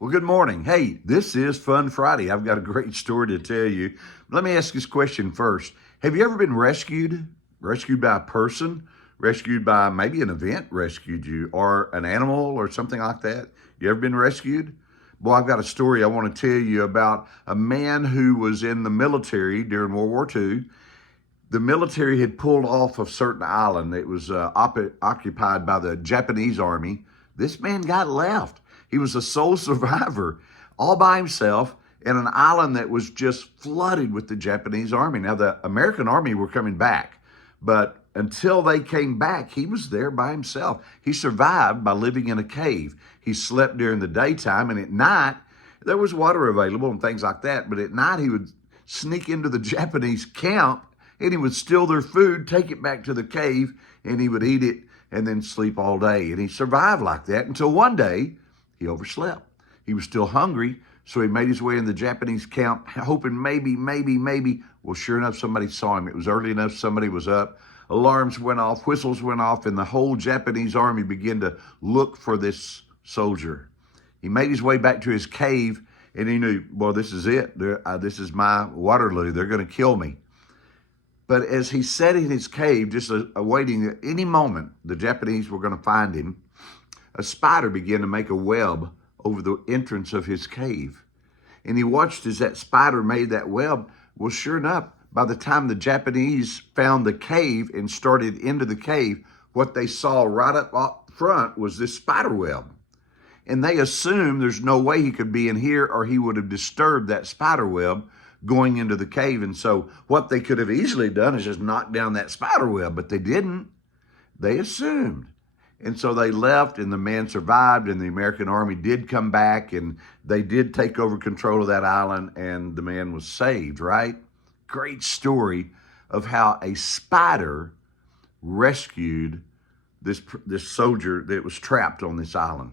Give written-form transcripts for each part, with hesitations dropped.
Well, good morning. Hey, this is Fun Friday. I've got a great story to tell you. Let me ask this question first. Have you ever been rescued? Rescued by a person? Rescued by maybe an event rescued you, or an animal or something like that? You ever been rescued? Boy, I've got a story I want to tell you about a man who was in the military during World War II. The military had pulled off a certain island that was occupied by the Japanese army. This man got left. He was a sole survivor all by himself in an island that was just flooded with the Japanese army. Now, the American army were coming back, but until they came back, he was there by himself. He survived by living in a cave. He slept during the daytime, and at night, there was water available and things like that. But at night, he would sneak into the Japanese camp and he would steal their food, take it back to the cave, and he would eat it and then sleep all day. And he survived like that until one day he overslept. He was still hungry, so he made his way in the Japanese camp, hoping maybe. Well, sure enough, somebody saw him. It was early enough, somebody was up. Alarms went off, whistles went off, and the whole Japanese army began to look for this soldier. He made his way back to his cave, and he knew, well, this is it. This is my Waterloo. They're going to kill me. But as he sat in his cave, just awaiting at any moment the Japanese were going to find him, a spider began to make a web over the entrance of his cave. And he watched as that spider made that web. Well, sure enough, by the time the Japanese found the cave and started into the cave, what they saw right up front was this spider web. And they assumed there's no way he could be in here or he would have disturbed that spider web going into the cave. And so what they could have easily done is just knock down that spider web, but they didn't. They assumed. And so they left, and the man survived, and the American army did come back, and they did take over control of that island, and the man was saved, right? Great story of how a spider rescued this soldier that was trapped on this island.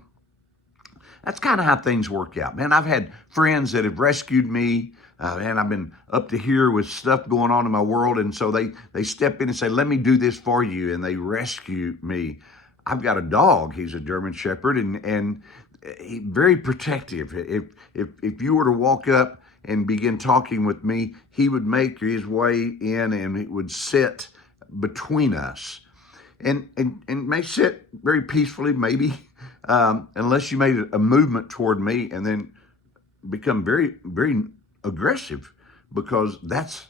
That's kind of how things work out, man. I've had friends that have rescued me, and I've been up to here with stuff going on in my world, and so they step in and say, let me do this for you, and they rescue me. I've got a dog. He's a German Shepherd, and he's very protective. If you were to walk up and begin talking with me, he would make his way in and it would sit between us, and may sit very peacefully, maybe, unless you made a movement toward me, and then become very, very aggressive, because that's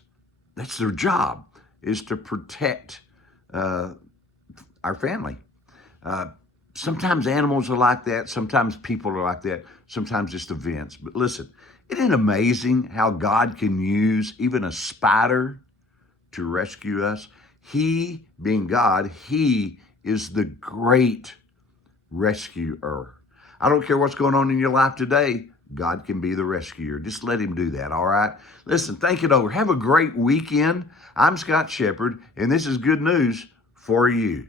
their job, is to protect our family. Sometimes animals are like that. Sometimes people are like that. Sometimes just events. But listen, isn't it amazing how God can use even a spider to rescue us? He, being God, he is the great rescuer. I don't care what's going on in your life today. God can be the rescuer. Just let him do that, all right? Listen, think it over. Have a great weekend. I'm Scott Shepherd, and this is good news for you.